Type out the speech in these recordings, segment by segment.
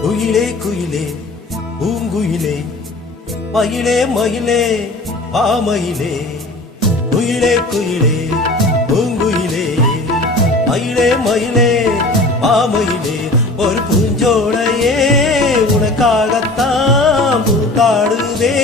குயிலே குயிலே பூங்குயிலே மயிலே மயிலே பாமயிலே குயிலே குயிலே பூங்குயிலே மயிலே மயிலே பாமயிலே ஒரு பூஞ்சோடையே உனக்காகத்தான் பூத்தாடுதே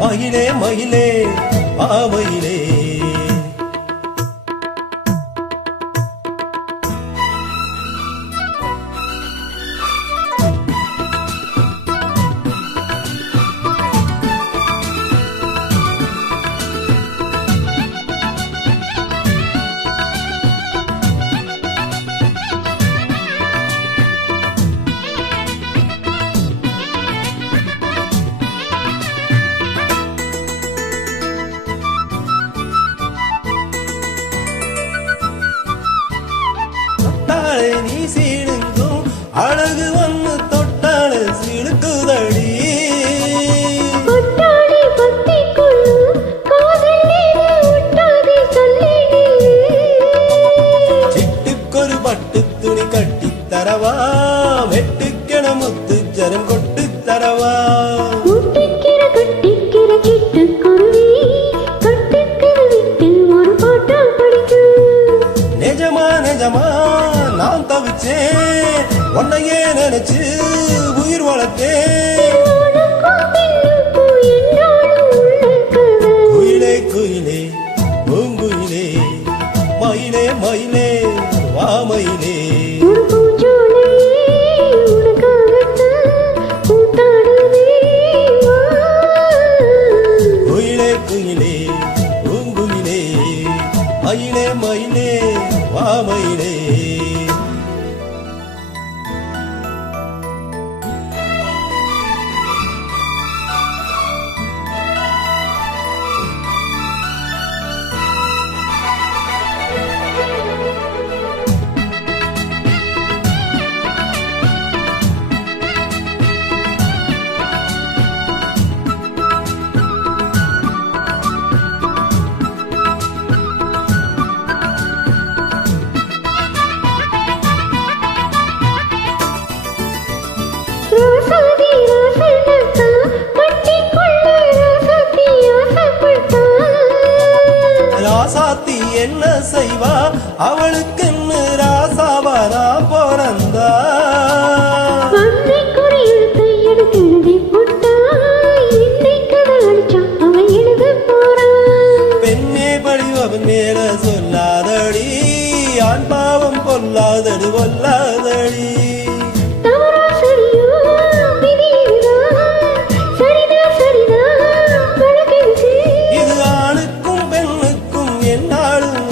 மயிலே மயிலே பாமயிலே நீ சீடுங்கும் அழகு வந்து தொட்டால சிடுக்குதடி சிட்டுக்கொரு பட்டு துணி கட்டி தரவா வெட்டுக்கென முத்து ஜரம் கொட்டு தரவா நிஜமா நிஜமா நான் தவிச்சேன் உன்னையே நினைச்சு உயிர் வளர்த்தேன் குயிலே குயிலே பூங்குயிலே மயிலே மயிலே வாமயிலே குயிலே குயிலே பூங்குயிலே மயிலே மயிலே வாமயிலே ராசாத்தி என்ன செய்வா அவளுக்கு ராசாவரா பிறந்தா பெண்ணே படிவன் மேல சொல்லாதடி ஆண் பாவம் பொல்லாதடி பொல்லாதடி இது ஆணுக்கும் பெண்ணுக்கும் என்னாலும்